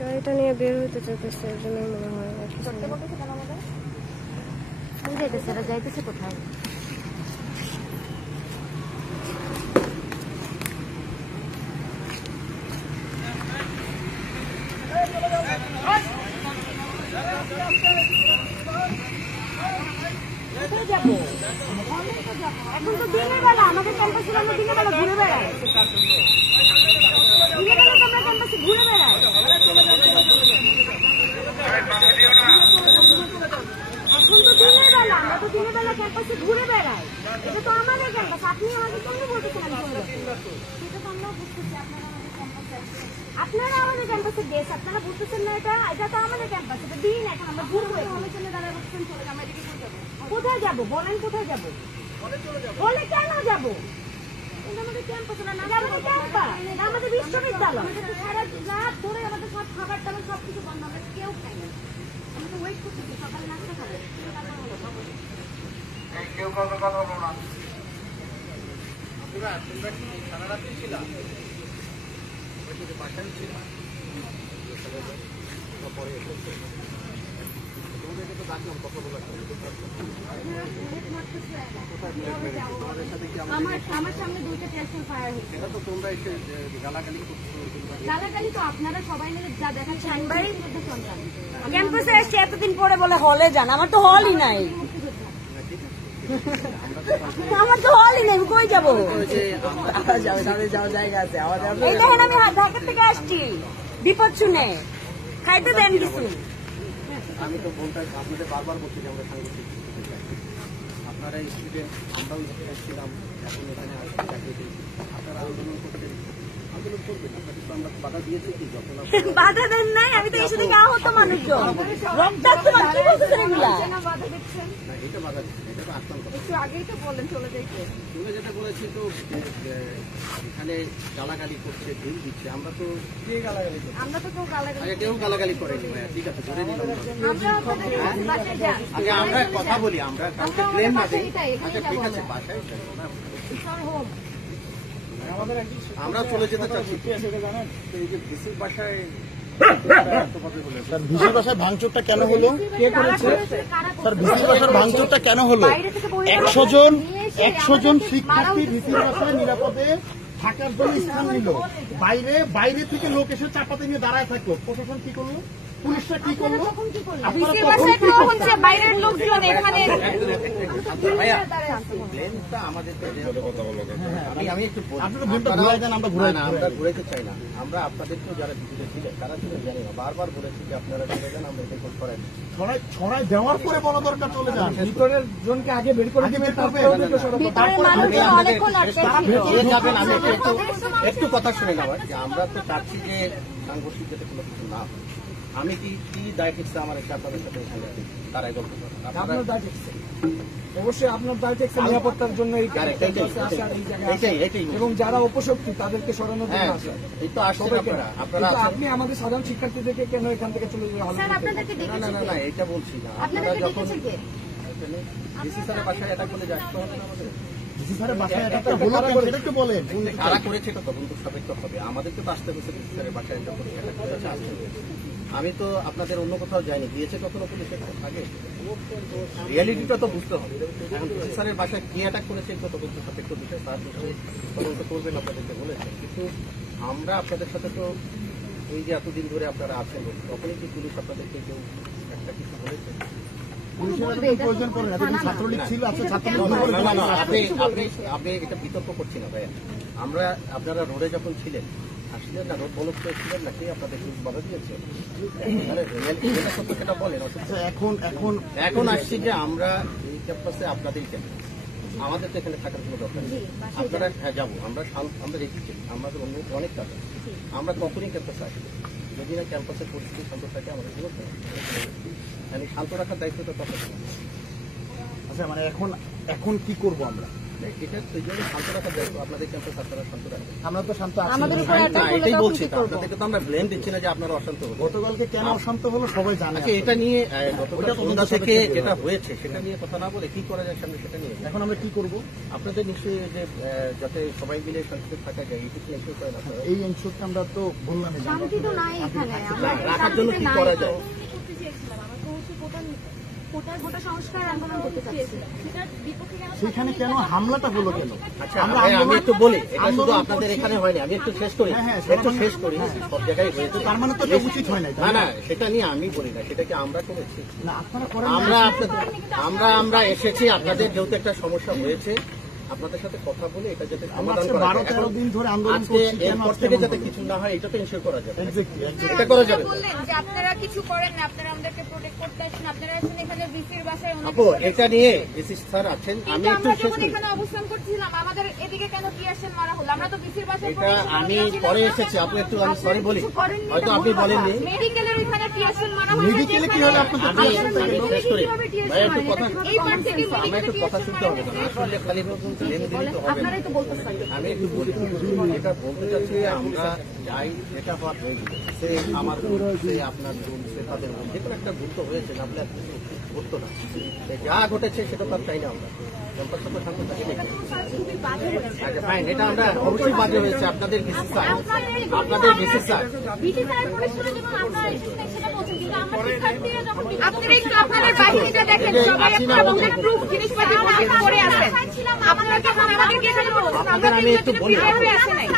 গাড়িটা নিয়ে বের হইতে চাইতেছে, এর জন্য মনে হয় যাইতেছে কোথায়। এখন তো দিনের বেলা আমাদের ক্যাম্পাসে আমরা দিনের বেলা ঘুরে বেড়াই, দিনের বেলা তো আমরা ক্যাম্পাসে ঘুরে বেড়াই। এখন তো দিনের বেলা আমরা তো দিনের বেলা ক্যাম্পাসে ঘুরে বেড়াই, এটা তো আমাদের ক্যাম্পাস। আপনি আমাকে কেন বলতেছেন সেটা তো আমরাও বুঝতেছি, আপনারা আমাদের ক্যাম্পাসের দেশ, আপনারা বুঝতেছেন না? এটা তো আমাদের ক্যাম্পাস, এটা দিন। এখন আমরা ঘুরবো, হলের জন্য দাঁড়ায় বসছেন, চলে আমরা এদিকে কোথায় যাবো বলেন? কোথায় যাবো বলে? কেন যাবো? আমাদের ক্যাম্পাস না, আমাদের ক্যাম্পাস, আমাদের বিশ্ববিদ্যালয়। সারা রাত ধরে আমাদের সব খাবার টাবার সবকিছু বন্ধ, আমরা কেউ খাই না। আমরা তো ওয়েট করতেছি সকালে নাস্তা খাবো, কেউ কাউকে কথা বলো না। তোমরা কি সারা রাত্রি ছিলাম? বাসায় ছিলাম পরে আমার সামনে দুইটা টেস্টার ফায়ার হয়েছে। এটা তো তোমরা এসে গালাগালি করছো। গালাগালি তো আপনারা সবাই মিলে যা দেখাচ্ছেন। ক্যাম্পাসে এসে এতদিন পরে বলে হলে যান, আমার তো হলই নাই, আমার তো হলই নেই, কই যাবো? জায়গা আছে। এই দেখেন আমি ঢাকা থেকে আসছি বিপদ শুনে, খাইতে দেন কিছু। আমি তো বলতে আপনাদের বারবার বলছি যে আমরা সাংবাদিক, আপনারা স্টুডেন্ট, আমরাও ছিলাম, এখন এখানে আসছি, আপনারা আন্দোলন করছেন, আন্দোলন করবেন। আপনাদের তো আমরা বাধা দিয়েছি কি? যখন বাধা দেন নাই, আমি তো এসে থেকে আহত মানুষজন কি বলতেছেন এগুলা? এটা বাধা দিচ্ছে, এটা তো আসলাম একটু আগেই তো বললেন চলে যাইতে। চলে যেতে বলেছি তো, এখানে গালাগালি করছে, ঢিল দিচ্ছে। আমরা তো আমরা তো কেউ গালাগালি করেনি ভাইয়া, ঠিক আছে ধরে নিলাম। আগে আমরা কথা বলি, আমরা কাউকে ব্লেম না দিই। আচ্ছা ঠিক আছে, বাসায় আমরা চলে যেতে চাচ্ছি। এই যে ভিসির বাসায় ভিসির বাসায় ভাঙচুরটা কেন হলো? কে করেছে স্যার? ভিসির বাসার ভাঙচুরটা কেন হলো? 100 জন শিক্ষার্থী ভিসির বাসায় নিরাপদে থাকার জন্য স্থান নিল, বাইরে থেকে লোক এসে চাপাতে নিয়ে দাঁড়ায় থাকলো, প্রশাসন কি করলো? পুলিশরা কি করলো? বাইরের লোকজন এখানে আমরা ঘুরাইতে চাই না। আমরা আপনাদেরকেও যারা ভিতরে ছিলেন তারা ছিল জানি না, বারবার বলেছি যে আপনারা চলে যান, আমরা এটা ছড়াই দেওয়ার পরে বলা দরকার চলে যান। ভিতরের জনকে আগে বের করে দিবেন, একটু কথা শুনে নেওয়ার যে আমরা তো চাচ্ছি যে সাংঘর্ষিক যাতে কোনো কিছু না। আমি কি দায় ঠেকছে আমার একটা আপনাদের সাথে এখানে তারাই গল্প করেন? আপনার দায় ঠেকছে, অবশ্যই আপনার দায় ঠেকছে নিরাপত্তার জন্য এবং যারা উপশক্তি তাদেরকে সরানোর জন্য আসে। এই তো আসলে আপনারা আপনি আমাদের সাধারণ শিক্ষার্থীদেরকে কেন এখান থেকে চলে যাবে? না এটা বলছি না। আপনারা যখন ডিসি স্যারের বাসায় অ্যাটাক করলে যাচ্ছে কারা করেছে এটা তদন্ত সাপেক্ষ হবে। আমাদেরকে তো আসতে হচ্ছে ডিসি স্যারের বাসায় অ্যাটাক করেছে। আমি তো আপনাদের অন্য কোথাও যাইনি, দিয়েছে কখনো পুলিশের আগে? রিয়ালিটিটা তো বুঝতে হবে। এখন ডিসি স্যারের বাসায় কি অ্যাটাক করেছে এটা তদন্ত সাপেক্ষ বিষয়, তার তদন্ত করবেন আপনাদেরকে বলেছেন। কিন্তু আমরা আপনাদের সাথে তো এই যে এতদিন ধরে আপনারা আছেন, তখনই কি পুলিশ আপনাদেরকে কেউ একটা কিছু বলেছে? আপনি এটা বিতর্ক করছি না ভাইয়া। আমরা আপনারা রোডে যখন ছিলেন আসলেন না, রোড বলক ছিলেন না, কে আপনাদের বাধা দিয়েছে? সেটা বলেন। এখন আসছি যে আমরা এই ক্যাম্পাসে আপনাদের ক্যাম্পাস, আমাদের তো এখানে থাকার কোনো দরকার নেই। আপনারা যাবো, আমরা রেখেছি, আমাদের অন্য অনেক কাজ আছে। আমরা তখনই ক্যাম্পাসে আসবো যদি না ক্যাম্পাসের পরিস্থিতি শান্ত থাকে। আমাদের কোনো শান্ত রাখার দায়িত্বটা তখন। আচ্ছা মানে এখন কি করবো আমরা? এটা সেই জন্য শান্ত রাখার দায়িত্ব আপনাদের ক্যাম্পাস, আপনারা শান্ত রাখবেন। আমরা তো শান্ত আছি, এটাই বলছি, আপনাদেরকে তো আমরা ব্লেম দিচ্ছি না যে আপনারা অশান্ত হলো। গতকালকে কেন অশান্ত হলো সবাই জানে। আচ্ছা, এটা নিয়ে গতকাল সন্ধ্যা থেকে যেটা হয়েছে সেটা নিয়ে কথা না বলে কি করা যায় সামনে সেটা নিয়ে এখন আমরা কি করব? আপনাদের নিশ্চয়ই যে যাতে সবাই মিলে শান্তিতে থাকা যায় এইটুকু এনশিওর করেন আপনারা। এই এনশিওরটা আমরা তো বললাম শান্তি তো নাই এখানে, রাখার জন্য কি করা যায়? গোটা সংস্কার আন্দোলন করতে চাচ্ছি, সেখানে কেন হামলাটা হলো কেন? আচ্ছা, আমি একটু বলি, এটা শুধু আপনাদের এখানে হয়নি, আমি একটু শেষ করি, সব জায়গায় হয়েছে, তার মানে তো উচিত হয় না। না সেটা নিয়ে আমি বলি না, সেটাকে আমরা করেছি, না আপনারা করেন, আমরা এসেছি আপনাদের যেহেতু একটা সমস্যা হয়েছে আপনাদের সাথে কথা বলে এটা যাতে সমাধান করা যায়। 12-13 দিন ধরে আন্দোলন আজকে এরপর থেকে যাতে কিছু না হয় এটা তো এনশিওর করা যাবে, এটা করা যাবে। বললেন যে আপনারা কিছু করেন না, আপনারা আমাদেরকে প্রোটেক্ট করতে আসেন, আপনারা আসেন এখানে ভিসির বাসায়। আপু, এটা নিয়ে ডিসি স্যার আছেন, আমি একটু শেষ করি। এখানে অবস্থান করছিলাম, আমাদের এদিকে কেন কি আসেন মারা হলো? আমরা তো ভিসির বাসায় এটা আমি পরে এসেছি, আপনি একটু আমি সরি বলি, হয়তো আপনি বলেননি। মেডিকেলের এখানে কি আসেন মারা হলো? মেডিকেলে কি হলো আপনাদের? আমি শেষ করি ভাই, একটু কথা, আমরা একটু কথা শুনতে হবে না, আসলে খালি লেন দিলে তো হবে না। আমি একটু বলি, এটা বলতে চাচ্ছি, আমরা যাই যেটা হওয়ার হয়ে গেছে, সে আমার ভুল, সে আপনার ভুল, সে তাদের ভুল, যে কোনো একটা ভুল তো হয়েছে, না বলে ঘটতো না। যা ঘটেছে সেটা তো আর চাই না আমরা, ক্যাম্পাস তো শান্ত থাকে দেখি। আচ্ছা ফাইন, এটা আমরা অবশ্যই বাজে হয়েছে, আপনাদের ভিসি স্যার, আপনাদের ভিসি স্যার আপনাদের বাহিনীটা দেখেন, সবাই আপনারা আমাদের প্রুফ জিনিসপত্র করে আসেন। আপনারা কি আমাদেরকে এখানে বলছেন আমরা আমি একটু বলি,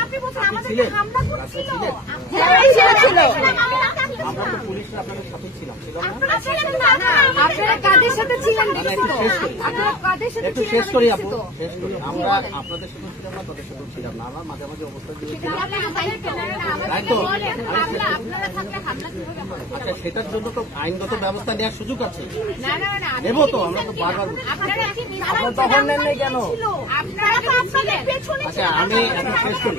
আপনি বলছেন আমাদের হামলা করছিল? আমরা তো পুলিশরা আপনাদের সাথে ছিলাম, আপনারা কাদের সাথে ছিলেন? আপনারা কাদের সাথে একটু শেষ করি আপু, শেষ করি। আমরা আপনাদের সাথে ছিলাম না, তাদের সাথেও ছিলাম না, আমরা মাঝে মাঝে অবস্থা দিয়েছি। আচ্ছা, সেটার জন্য তো আইনগত ব্যবস্থা নেওয়ার সুযোগ আছে, নেব তো, আমরা তো বারবার বলছি। তখন নেন নাই কেন? আচ্ছা, আমি এখন শেষ করি।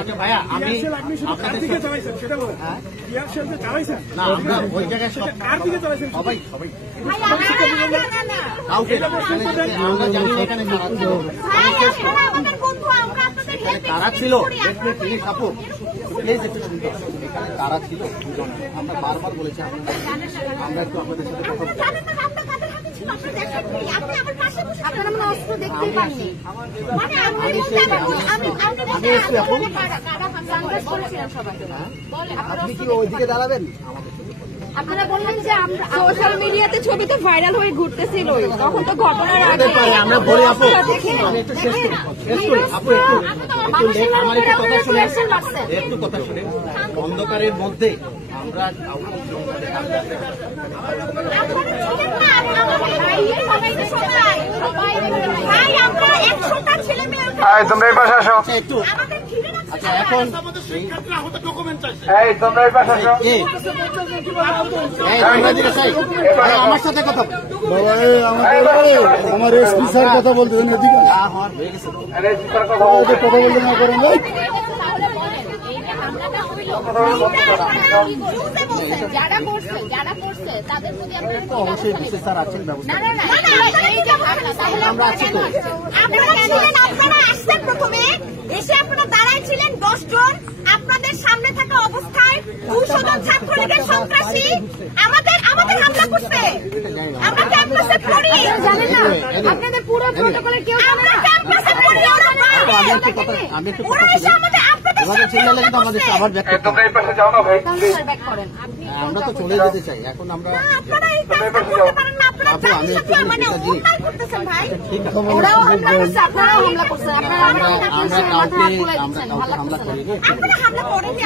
আচ্ছা ভাইয়া, আমি আপনাদের না, আমরা ওই জায়গায় সবাই কাউকে আমরা জানি না এখানে কারা ছিল, প্লিজ আপু প্লিজ একটু শুনতে হবে। এখানে কারা ছিল দুজন, আমরা বারবার বলেছি আমরা একটু আপনাদের সাথে কথা বলছি। আপনি কি ওইদিকে দাঁড়াবেন? আপনারা বললেন যে সোশ্যাল মিডিয়াতে ছবি তো ভাইরাল হয়ে ঘুরতেছিল, তখন তো ঘটনার আগে আমরা বলি আপু, আমি একটু শেষ করি আপু, আমার একটু কথা শুনে, একটু কথা শুনে। অন্ধকারের মধ্যে আমরা তোমরা এই পাশে আসো। একটু আচ্ছা, এখন তোমরা এই পাশে আসো। আমার সাথে কথা আমার এসপি স্যার কথা বলতে হয়ে গেছে। কথা বলতে না করেন যারা করছে তাদের প্রতি অবশ্যই বিশেষ স্যার আছেন, ব্যবস্থা আমরা আছি তো। আপনারা আসছেন প্রথমে এসে আপনারা দাঁড়ায় ছিলেন 10 জন, আপনাদের সামনে থাকা অবস্থায় 200 জন ছাত্রলীগের সন্ত্রাসী আমাদের হামলা করছে। আমরা ক্যাম্পাসে পড়ি, জানেন না আপনাদের পুরো প্রটোকলে কেউ আমরা ক্যাম্পাসে পড়ি, আমি একটু কথা আমাদের আবার তোমরা এই পাশে যাও না ভাই, আমরা তো চলে যেতে চাই এখন। আমরা আমি একটু হামলা করিনি,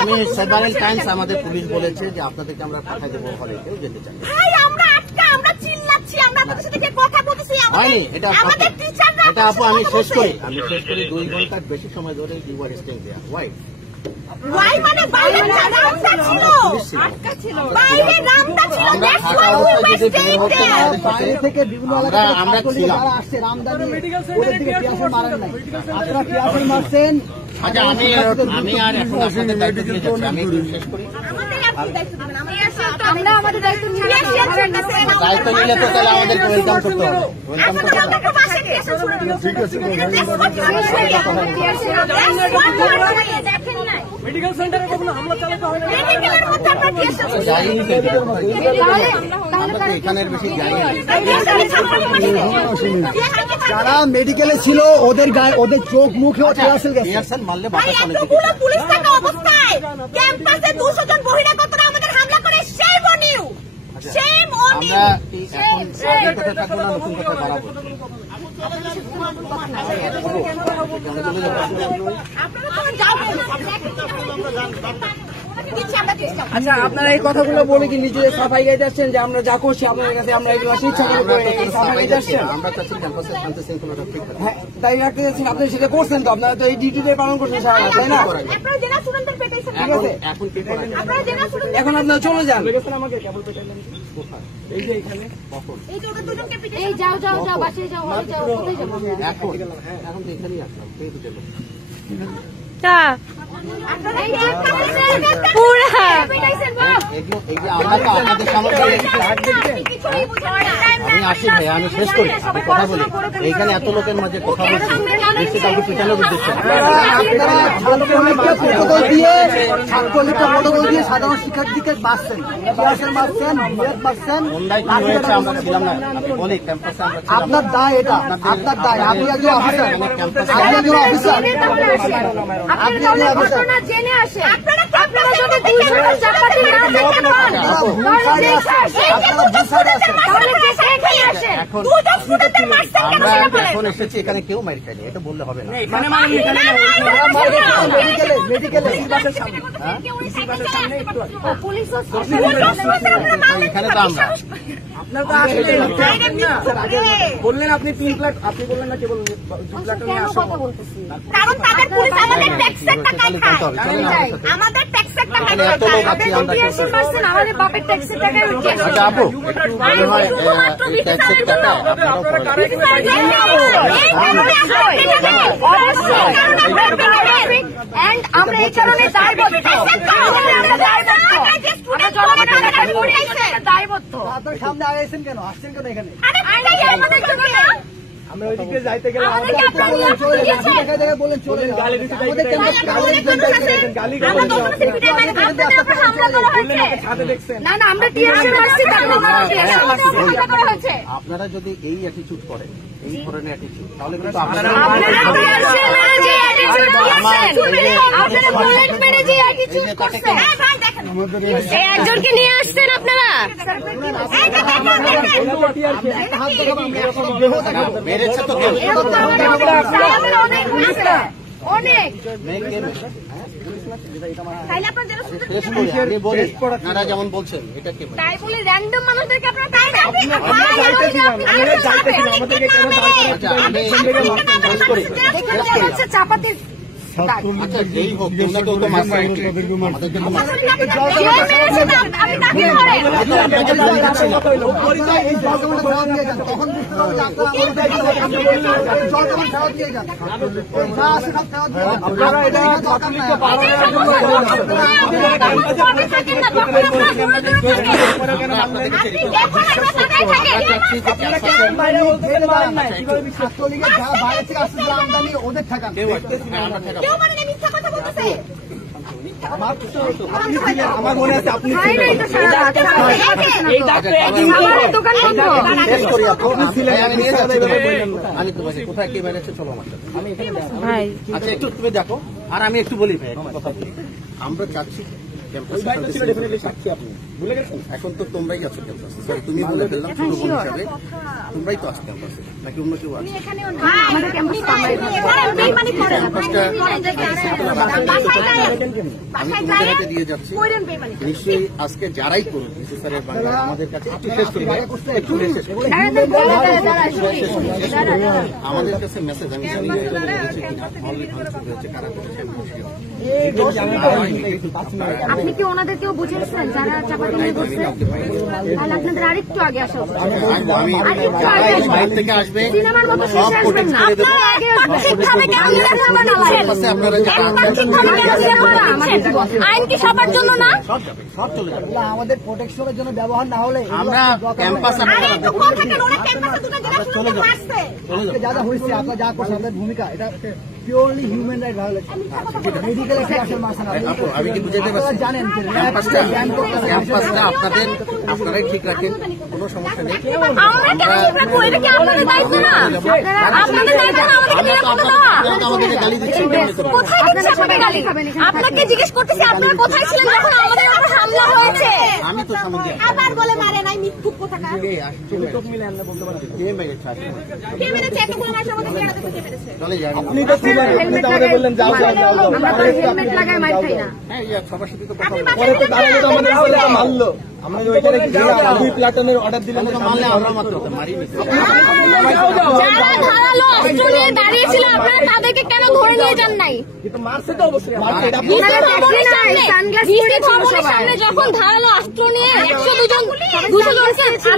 আমি সেভারেল টাইমস আমাদের পুলিশ বলেছে যে আপনাদেরকে আমরা পাঠাই দেবো, হলে কেউ যেতে চাই। হয়নি এটা আপু, আমি শেষ করি 2 ঘন্টার বেশি সময় ধরে you are staying there. Why মানে বাইরে রামদা ছিল, আটকা ছিল, বাইরে রামদা ছিল, বাইরে থেকে বিভিন্ন আমরা ছিলাম। আসছে রামদা নিয়ে, ওদের দিকে টিয়ারশেল মারেন নাই, আপনারা টিয়ারশেল মারছেন আচ্ছা আমি আর এখন আপনাদের দায়িত্ব দিয়ে যাচ্ছি, আমি একটু শেষ করি। আমরা আমাদের দায়িত্ব নিয়ে দায়িত্ব নিলে তো তাহলে আমাদেরকে ওয়েলকাম করতে হবে, ওয়েলকাম করতে হবে। মেডিকেল সেন্টারে কখনো হামলা চালাতে হয় না। জানিনি তো আমরা তো এখানের বেশি জানি না। যারা মেডিকেলে ছিল ওদের গায়ে ওদের চোখ মুখে টিয়ারশেল গেছে। রিয়াকশন মারলে বাতাস অনেক কিছু। এতগুলো পুলিশ থাকা অবস্থায় ক্যাম্পাসে 200 জন বহিরাগতরা আমাদের হামলা করে shame on you, shame on you। আমরা কি এখন আগের কথা থাকবো না নতুন কথা বাড়াবো? আচ্ছা, আপনারা এই কথাগুলো বলে কি নিজে সাফাই গাইতে আসছেন যে আমরা যা করছি আপনাদের কাছে আমরা এগুলো ইচ্ছা করে সাফাই গাইতে আসছেন? আমরা চাচ্ছি ক্যাম্পাসের শান্তি শৃঙ্খলাটা ঠিক থাকে। হ্যাঁ, তাই রাখতে যাচ্ছেন, আপনি সেটা করছেন তো, আপনারা তো এই ডিউটিতে পালন করছেন সারা রাত, তাই না? আপনারা জেলা স্টুডেন্টদের পেটাইছেন, ঠিক আছে, এখন কি করা যায়? আপনারা জেলা স্টুডেন্ট এখন আপনারা চলে যান। কোথায়? এই যে এখানে কখন? এই যে ওদের দুজনকে পিটাইছেন। এই যাও যাও যাও বাসায় যাও, কোথায় যাবো আমরা? এখন এখন তো এখানেই আসলাম, পেয়ে দিতে হবে। আপনারা এই যে পুরা পিটাইছেন বাহ। এগুলো এই যে আমরা তো আপনাদের সামনে কিছুই বুঝেন না। আমি আসি ভাই, আমি শেষ করি, আমি কথা বলি। এইখানে এত লোকের মাঝে কথা বলছি, বেশি কাউকে পিটানোর উদ্দেশ্য না। ছাত্রলীগটা প্রটোকল দিয়ে সাধারণ শিক্ষার্থীকে বাঁচছেন, টিয়ারশেল মারছেন, বুলেট মারছেন। কোনটাই কি হয়েছে আমরা ছিলাম না, আপনি বলি ক্যাম্পাসে আমরা ছিলাম না। আপনার দায় এটা, আপনার দায়। আপনি একজন অফিসার, আপনি একজন অফিসার, আপনি একজন অফিসার। ঘটনা জেনে আসে। আপনারা যদি 200 জন চাপাতি না দেখতে পান তাহলে দেশে এখানে আসেন। এখন দুজন স্টুডেন্টের মারছেন কেন আমরা সেটা বলেন। এখন এসেছি, এখানে কেউ মার খায়নি, এটা বললে হবে না। এখানে মানে এখানে মেডিকেলে মেডিকেলে এখানে তো আমরা আপনার তো আসলে বললেন আপনি 3 প্লাট, আপনি বললেন না কে বললেন 2 প্লাট নিয়ে আসো। কারণ তাদের পুলিশ আমাদের ট্যাক্সের টাকায় খায়, আমাদের ট্যাক্সের টাকায় খায়। এত লোক আছি আমরা আমাদের বাপের ট্যাক্সের টাকায় আচ্ছা আপু একটু মনে হয় এই ট্যাক্সের টাকা আপনারাও আমরা এই কারণে দায়বদ্ধ। আপনার সামনে আগাইছেন কেন, আসছেন কেন এখানে? আমরা ওই দিকে যাইতে গেলে চলে যান, দেখা দেখা বলেন চলে যান। আমাদের ক্যাম্পাস গালি ছাদে দেখছেন। না না আমরা টিয়ারশেল মারছি, তারপর আমরা টিয়ারশেল মারছি, হামলা করা হয়েছে। আপনারা যদি এই অ্যাটিটিউড করেন, এই ধরনের অ্যাটিটিউড, তাহলে কিন্তু আপনারা একজনকে নিয়ে আসছেন আপনারা, মেরেছে তো কেউ অনেক শেষ করি, আমি বলি আপনারা যেমন বলছেন এটা কি তাই বলে র্যান্ডম মানুষদেরকে আপনারা তাই না আচ্ছা আমি শেষ করি চাপাতির আচ্ছা যেই হোক তোমরা তো মাসে আমাদেরকে তো মাসে এই জলজমা ফেরত দিয়ে যান, তখন বুঝতে পারবেন যে আপনারা জলজমা ফেরত দিয়ে যান, যা আছে সব ফেরত দিয়ে যান। আপনারা এটা দরকার নাই। ছাত্রলীগের যা বাইরে থেকে আসছে যে আমদানি ওদের ঠেকান। কেউ মানে মিথ্যা কথা বলতেছে। আমার মনে আছে আপনি দোকান বন্ধ। শেষ করি আমি নিয়ে যাচ্ছি আমি তো বলছি কোথায় কে মেরেছে চলো আমার সাথে। আচ্ছা একটু তুমি দেখো আর আমি একটু বলি ভাই একটা কথা বলি। আমরা চাচ্ছি এখন তো তোমরাই আছো ক্যাম্পাসে, সরি তুমি বলে ফেললাম ছোট বোন হিসাবে, তোমরাই তো আছো ক্যাম্পাসে নাকি অন্য কেউ আছে? আমি তোমাদের হাতে দিয়ে যাচ্ছি, নিশ্চয়ই আজকে যারাই করুন স্যারের বাংলা আমাদের কাছে একটু শেষ করি ভাই, একটু শেষ করি। আমাদের কাছে মেসেজ আমি জানি না এটা হয়েছে কিনা, অলরেডি হয়েছে কারা করেছে আপনি কি ওনাদেরকেও বুঝিয়েছেন যারা চাপা আপনাদের আরেকটু আগে আসা উচিত। আমি বাইরে থেকে আসবে সব প্রোটেক্ট করে দেবো। আইন কি সবার জন্য না? সব চলে যাবে। আমাদের প্রোটেকশনের জন্য ব্যবহার না হলে আমরা ক্যাম্পাসে যা যা হয়েছে আপনার যা করছেন আপনাদের ভূমিকা এটা purely human right violation. Medical expression মারছেন আমি কি বুঝাতে পারছি? জানেন ক্যাম্পাসটা আপনারাই ঠিক রাখেন, কোনো সমস্যা নেই। আমাদের গালি দিচ্ছেন, আপনাকে জিজ্ঞেস করতেছি আপনারা কোথায় ছিলেন যখন আমাদের উপর হামলা হয়েছে? আমি তো সামনে আবার বলে মারে নাই মিথ্যুক কোথাকার। কে মেরেছে? কে মেরেছে? এতগুলো মানুষ আমাদের বেড়াতে থেকে মেরেছে। চলে যান। হেলমেট লাগায় মার খাই না। হ্যাঁ, সবার সাথে তো আপনি মারলো আমরা ওইখানে দুই প্লাটনের অর্ডার দিলাম মারলে আমরা মাত্র মারিনি। যারা ধারালো অস্ত্র নিয়ে দাঁড়িয়েছিল আপনারা তাদেরকে কেন ধরে নিয়ে যান নাই? মারছে তো অবশ্যই সামনে যখন ধারালো অস্ত্র নিয়ে 102 জনকে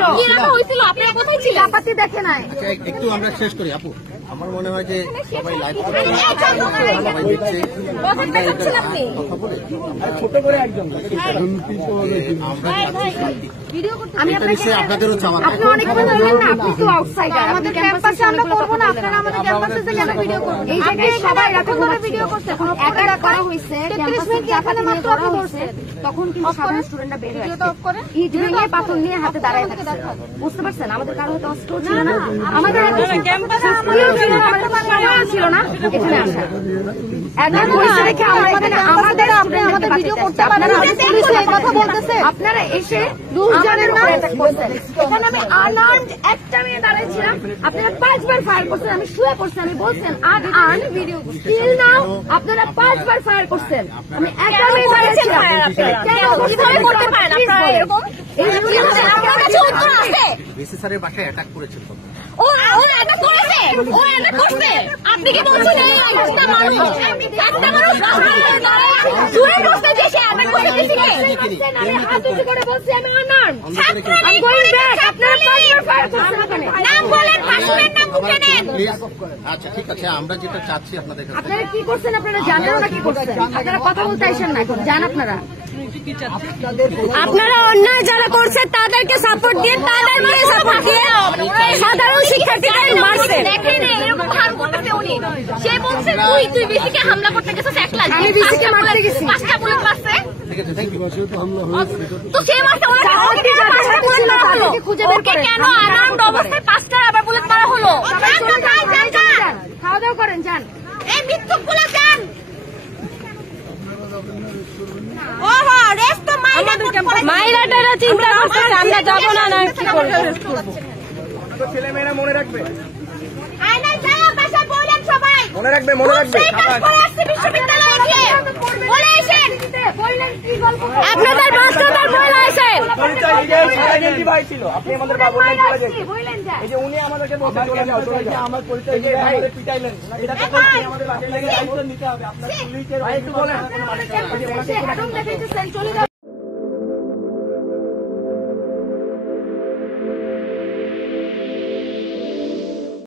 আটকে রাখা হয়েছিল আপনারা কোথায় ছিলেন? চাপাতি দেখে নাই। আচ্ছা, একটু আমরা শেষ করি আপু। আমার মনে হয় যে সবাই লাইভ সবাই দেখছে, কথা বলে ছোট করে একজন আমি আপনাদেরও চাওয়া আপনি অনেক কথা বললেন না, আপনি তো আউটসাইডার। আমাদের ক্যাম্পাসে আমরা করব না, আপনারা আমাদের ক্যাম্পাসে কেন ভিডিও করবেন? এই জায়গায় সবাই এত করে ভিডিও করতে এখন একা করা হইছে, ক্যাম্পাসে এখানে মাত্র করা হইছে, তখন কিন্তু সাধারণ স্টুডেন্টরা বের হয়ে ভিডিওটা অফ করে ইট ভেঙে পাথর নিয়ে হাতে দাঁড়ায় থাকছে। বুঝতে পারছেন? আমাদের কারো হয়তো অস্ত্র ছিল না, আমাদের ক্যাম্পাসে ছিল না এখানে আসা। একদম পয়সা রেখে আমরা এখানে আমাদের ভিডিও করতে পারেন না, কথা বলতেছে আপনারা এসে দুজনের নাম এখানে আমি আনআর্মড একটা মেয়ে দাঁড়িয়েছিলাম, আপনারা 5 বার ফায়ার করছেন, আমি শুয়ে পড়ছি, আমি বলছেন আনআর্মড ভিডিও স্টিল নাও আপনারা 5 বার ফায়ার করছেন, আমি একটা মেয়ে দাঁড়িয়েছিলাম। কেন কিভাবে করতে পারেন আপনারা এরকম? এই আপনার কাছে উত্তর আছে? বিসি স্যারের বাসায় অ্যাটাক করেছিল। ও এটা করেছে, ও এটা করছে। আপনি কি বলছেন এই অবস্থা মানুষ একটা মানুষ জুড়ে বসতে যে সে অ্যাটাক করতে দিছে? আমি হাত উঁচু করে বলছি আমি আনআর্মড। আমি গোইং ব্যাক। আপনারা পাঁচবার ফায়ার করছেন ওখানে। নাম বলেন, পাঁচবার নাম মুখে নেন। আচ্ছা ঠিক আছে, আমরা যেটা চাচ্ছি আপনাদের কাছে, আপনারা কি করছেন আপনারা জানেন না কি করছেন? আপনারা কথা বলতে আইছেন না, এখন জান আপনারা আপনারা অন্যায় যারা করছে তাদেরকে সাপোর্ট দিয়ে তাদের মানে সাপোর্ট দিয়ে সাধারণ শিক্ষার্থীদের মারছে। দেখেন এরকম হাল করতেছে উনি। সে বলছে তুই বিসিকে হামলা করতে গেছিস একলা, আমি বিসিকে মারতে গেছি, পাঁচটা বুলেট মারছে। ঠিক আছে, থ্যাংক ইউ। তো সে মারছে ওরা পাঁচটা বুলেট মারা হলো, খুঁজে বের করে কেন আনআর্মড অবস্থায় পাঁচটা আবার বুলেট মারা হলো? খাওয়া দাওয়া করেন, যান। এই মিথ্যুকগুলো যান। ওহো রেস্ট তো মাইরাটারা চিন্তা করতেছে আমরা যাব না, না কি করব? ছেলে মেয়েরা মনে রাখবে, আয়না যায় বাসা বলেন সবাই মনে রাখবে, মনে রাখবে। বিশ্ববিদ্যালয়ে গিয়ে বলে এসেন, বললেন কি গল্প আপনাদের বাচ্চাদের বলে এসেন। ভাই ছিল, আপনি আমাদের বাবু বললেন এই যে উনি আমাদেরকে বলতে চলে যাও, চলে যাও, আমার পরিচয় দিয়ে আমাদের পিটাইলেন, এটা তো আমাদের বাসায় লাগে দায়িত্ব নিতে হবে। আপনার পুলিশের ভাই একটু বলেন,